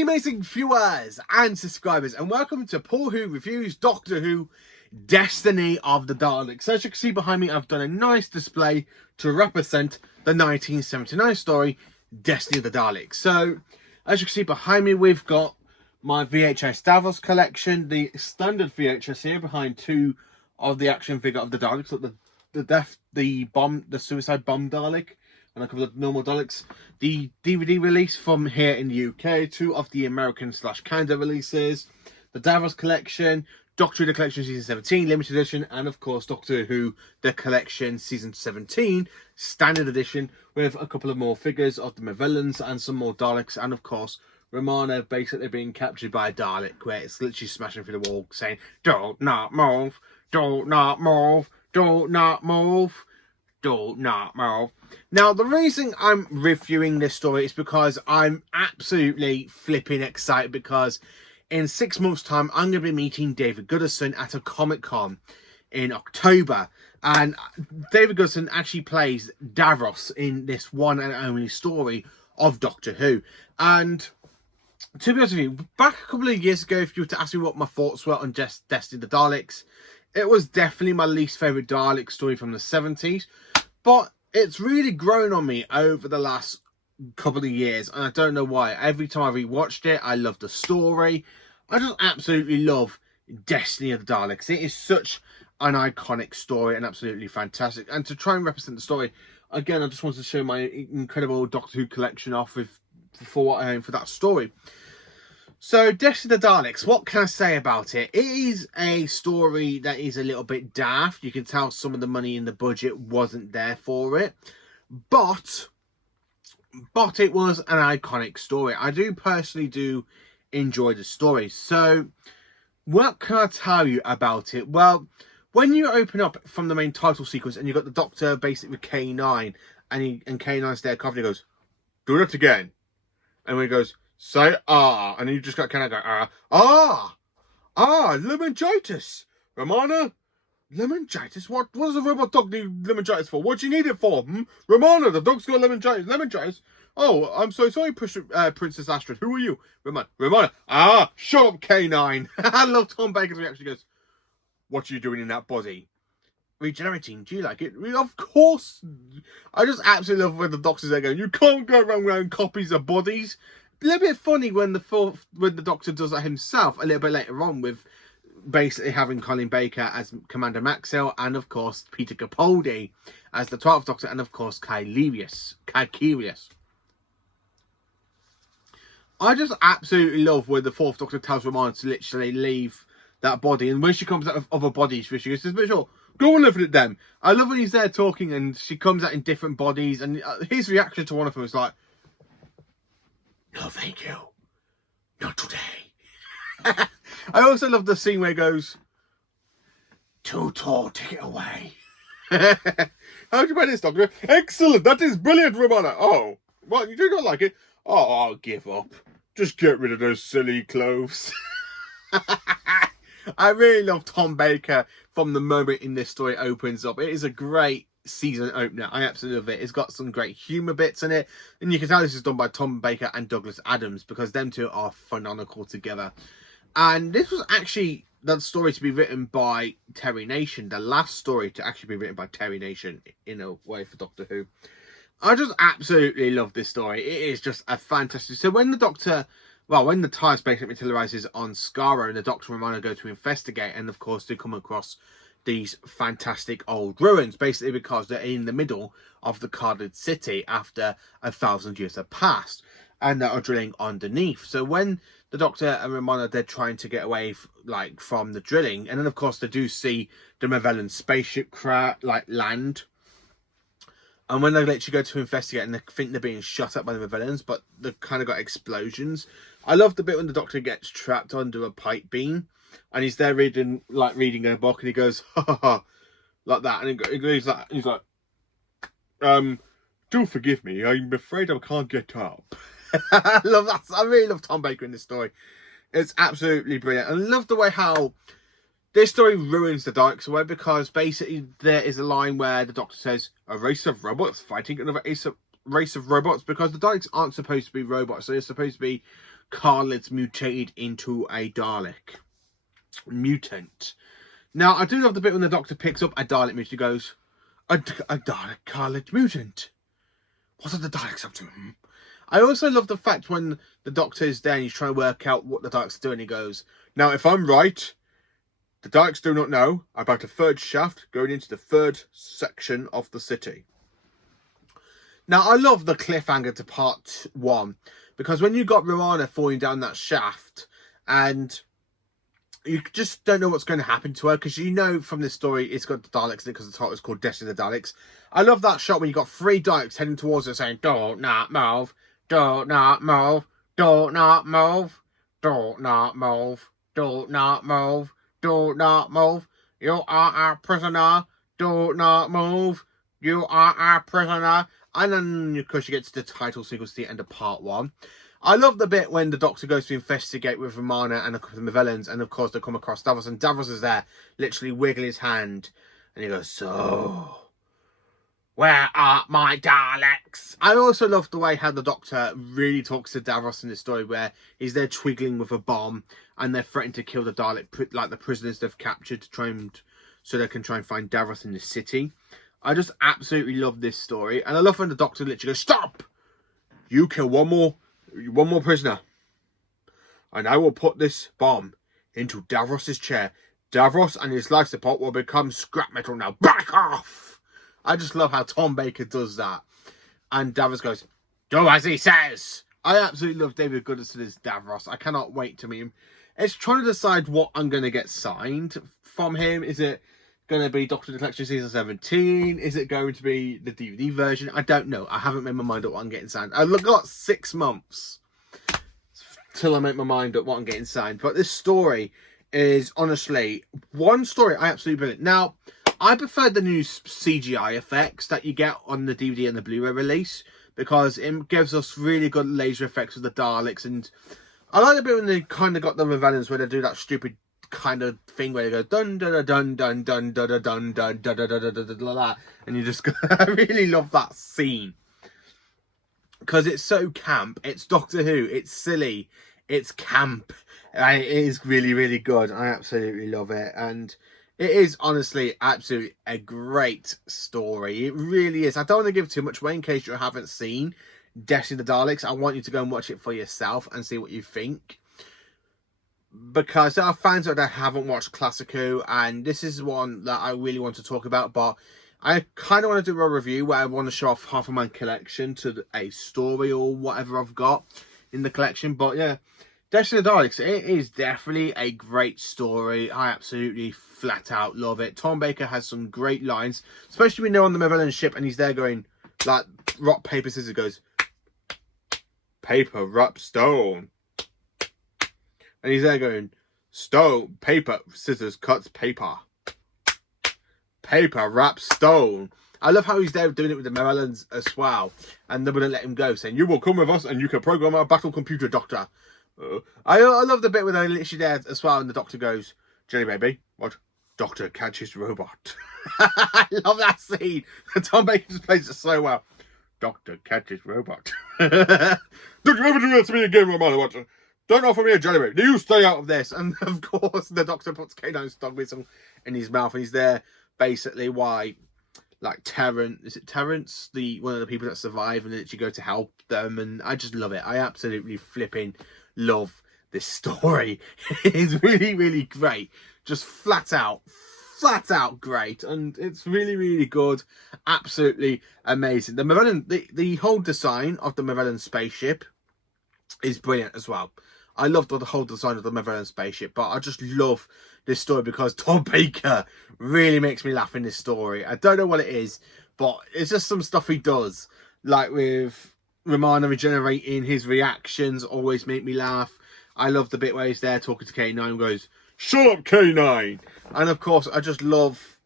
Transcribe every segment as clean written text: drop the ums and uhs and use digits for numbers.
Hi amazing viewers and subscribers, and welcome to PaulWho Reviews Doctor Who Destiny of the Daleks. So as you can see behind me, I've done a nice display to represent the 1979 story Destiny of the Daleks. So as you can see behind me, we've got my VHS Davos collection, the standard VHS here behind two of the action figure of the Daleks, like the suicide bomb Dalek, and a couple of normal Daleks. The DVD release from here in the UK, two of the American/Canada releases, the Davos collection, Doctor Who the Collection Season 17 limited edition, and of course Doctor Who the Collection Season 17 standard edition, with a couple of more figures of the villains and some more Daleks, and of course Romana basically being captured by a Dalek, where it's literally smashing through the wall saying, "Do not move, do not move, do not move, do not move." Now, the reason I'm reviewing this story is because I'm absolutely flipping excited, because in 6 months' time, I'm going to be meeting David Goodison at a Comic-Con in October. And David Goodison actually plays Davros in this one and only story of Doctor Who. And to be honest with you, back a couple of years ago, if you were to ask me what my thoughts were on Destiny of the Daleks, it was definitely my least favourite Dalek story from the 70s. But it's really grown on me over the last couple of years, and I don't know why. Every time I rewatched it, I love the story. I just absolutely love Destiny of the Daleks. It is such an iconic story and absolutely fantastic. And to try and represent the story, again, I just wanted to show my incredible Doctor Who collection off for that story. So, Destiny of the Daleks, what can I say about it? It is a story that is a little bit daft. You can tell some of the money in the budget wasn't there for it. But it was an iconic story. I personally enjoy the story. So, what can I tell you about it? Well, when you open up from the main title sequence and you've got the Doctor basically with K9, and K9's there coughing, he goes, "Do it again." And when he goes, "Say ah," and you just got kind of go lamingitis. Romana, lamingitis? What does a robot dog need lamingitis for? What do you need it for? Romana, the dog's got lamingitis. Lamingitis? Oh, I'm so sorry, Princess Astrid. Who are you? Romana. Shut up, K9. I love Tom Baker's reaction. He goes, "What are you doing in that body?" "Regenerating. Do you like it?" Of course. I just absolutely love when the Doctor's there going, "You can't go around copies of bodies." A little bit funny when the Doctor does that himself a little bit later on, with basically having Colin Baker as Commander Maxwell, and of course Peter Capaldi as the 12th Doctor, and of course Kai Kirius. I just absolutely love when the 4th Doctor tells Romana to literally leave that body, and when she comes out of other bodies, she goes, "Just make sure, go and live with them." I love when he's there talking and she comes out in different bodies, and his reaction to one of them is like, "No, thank you. Not today." I also love the scene where he goes, "Too tall, take it away." "How'd you find this, Doctor?" "Excellent, that is brilliant, Romana." "Oh, what, you do not like it?" "Oh, I'll give up. Just get rid of those silly clothes." I really love Tom Baker from the moment in this story opens up. It is a great season opener. I absolutely love it. It's got some great humour bits in it, and you can tell this is done by Tom Baker and Douglas Adams, because them two are phenomenal together. And this was actually the story to be written by Terry Nation, the last story to actually be written by Terry Nation in a way for Doctor Who. I just absolutely love this story. It is just a fantastic... So when the TARDIS basically materialises on Skaro, and the Doctor and Romana go to investigate, and of course they come across these fantastic old ruins, basically because they're in the middle of the Carded City after 1,000 years have passed, and they are drilling underneath. So when the Doctor and Romana, they're trying to get away from the drilling, and then of course they do see the Magellan spaceship land. And when they literally go to investigate, and they think they're being shot at by the Magellans, but they've kind of got explosions. I love the bit when the Doctor gets trapped under a pipe beam, and he's there reading a book, and he goes, "Ha ha ha," like that, and he's like, "Do forgive me, I'm afraid I can't get up." I love that. I really love Tom Baker in this story. It's absolutely brilliant. And I love the way how this story ruins the Daleks away, because basically there is a line where the Doctor says, "A race of robots fighting another race of robots," because the Daleks aren't supposed to be robots. They're supposed to be Carlet's mutated into a Dalek mutant. Now, I do love the bit when the Doctor picks up a Dalek mutant. He goes, a Dalek Carlet mutant. What are the Daleks up to? I also love the fact when the Doctor is there and he's trying to work out what the Daleks are doing. He goes, now, if I'm right, the Daleks do not know about a third shaft going into the third section of the city. Now, I love the cliffhanger to part 1, because when you got Romana falling down that shaft, and you just don't know what's going to happen to her, because you know from this story it's got the Daleks in it, because the title is called Destiny of the Daleks. I love that shot when you got 3 Daleks heading towards her saying, "Do not move, do not move, do not move, do not move, do not move, do not move. You are a prisoner, do not move, you are a prisoner." And then, of course, you get to the title sequence at the end of part 1. I love the bit when the Doctor goes to investigate with Romana and the Mavellans, and of course they come across Davros, and Davros is there, literally wiggling his hand, and he goes, "So, where are my Daleks?" I also love the way how the Doctor really talks to Davros in this story, where he's there twiggling with a bomb, and they're threatening to kill the Dalek, like the prisoners they've captured, to try and so they can try and find Davros in the city. I just absolutely love this story, and I love when the Doctor literally goes, "Stop! You kill one more prisoner, and I will put this bomb into Davros's chair. Davros and his life support will become scrap metal now. Back off!" I just love how Tom Baker does that. And Davros goes, "Do as he says." I absolutely love David Goodison as Davros. I cannot wait to meet him. It's trying to decide what I'm going to get signed from him. Is it going to be Doctor Who Collection Season 17? Is it going to be the DVD version? I don't know. I haven't made my mind up what I'm getting signed. I've got 6 months till I make my mind up what I'm getting signed. But this story is honestly one story I absolutely brilliant. Now, I prefer the new CGI effects that you get on the DVD and the Blu-ray release, because it gives us really good laser effects with the Daleks. And I like the bit when they kind of got the Ravellans where they do that stupid kind of thing where they go dun dun dun dun dun dun dun dun dun dun dun dun dun dun, and you just I really love that scene because it's so camp. It's Doctor Who. It's silly. It's camp. It is really, really good. I absolutely love it, and it is honestly absolutely a great story. It really is. I don't want to give too much away in case you haven't seen Destiny of the Daleks. I want you to go and watch it for yourself and see what you think, because there are fans that haven't watched Classic Who, and this is one that I really want to talk about. But I kind of want to do a review where I want to show off half of my collection to a story or whatever I've got in the collection. But yeah, Destiny of the Daleks, it is definitely a great story. I absolutely flat out love it. Tom Baker has some great lines, especially when they're on the Magellan ship and he's there going like rock, paper, scissors. Goes paper, rock, stone. And he's there going stone, paper, scissors, cuts, paper. Paper, wrap, stone. I love how he's there doing it with the Morellans as well. And they wouldn't let him go, saying, "You will come with us and you can program our battle computer, Doctor." I love the bit where they're literally there as well, and the Doctor goes, "Jelly baby, what? Doctor catches robot." I love that scene. Tom Baker just plays it so well. Doctor catches robot. Don't you ever do that to me again, Romana Watcher. Don't offer me a jelly baby. You stay out of this. And of course, the Doctor puts K9's dog whistle in his mouth, and he's there basically why, like Terrence, is it Terrence, one of the people that survive, and literally go to help them, and I just love it. I absolutely flipping love this story. It's really, really great. Just flat out great, and it's really, really good. Absolutely amazing. The Magellan, the whole design of the Magellan spaceship is brilliant as well. I love the whole design of the Magellan spaceship, but I just love this story because Tom Baker really makes me laugh in this story. I don't know what it is, but it's just some stuff he does, like with Romana regenerating. His reactions always make me laugh. I love the bit where he's there talking to K9 and goes, "Shut up, K9!" And of course, I just love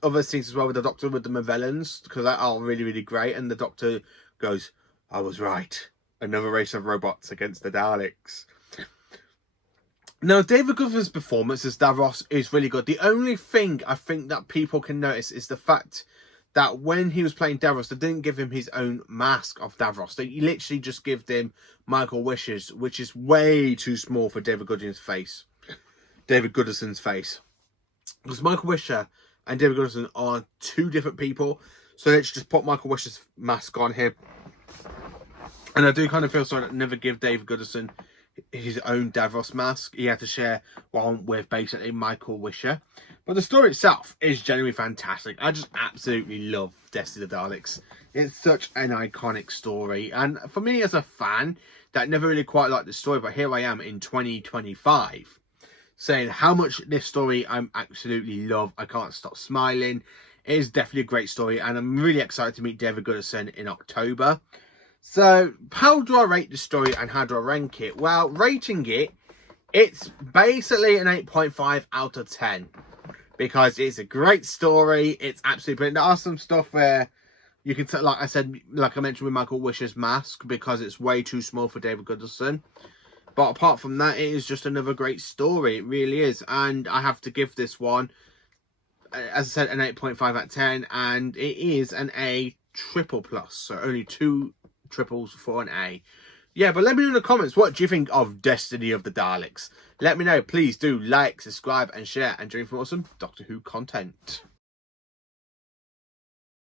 other scenes as well with the Doctor with the Mavellans, because they are really, really great. And the Doctor goes, "I was right. Another race of robots against the Daleks." Now, David Guffin's performance as Davros is really good. The only thing I think that people can notice is the fact that when he was playing Davros, they didn't give him his own mask of Davros. They literally just give him Michael Wisher's, which is way too small for David Goodison's face. Because Michael Wisher and David Goodison are two different people. So let's just put Michael Wisher's mask on him. And I do kind of feel sorry that never give David Goodison his own Davros mask. He had to share one with basically Michael Wisher. But the story itself is genuinely fantastic. I just absolutely love Destiny of the Daleks. It's such an iconic story. And for me as a fan that never really quite liked the story, but here I am in 2025 saying how much this story I absolutely love. I can't stop smiling. It is definitely a great story, and I'm really excited to meet David Goodison in October. So, how do I rate the story and how do I rank it? Well, rating it, it's basically an 8.5 out of 10. Because it's a great story. It's absolutely brilliant. There are some stuff where you can tell, like I mentioned with Michael Wisher's mask, because it's way too small for David Goodison. But apart from that, it is just another great story. It really is. And I have to give this one, as I said, an 8.5 out of 10. And it is an A triple plus. So only 2 triples for an A. Yeah, but let me know in the comments, what do you think of Destiny of the Daleks? Let me know. Please do like, subscribe, and share. And join for awesome Doctor Who content.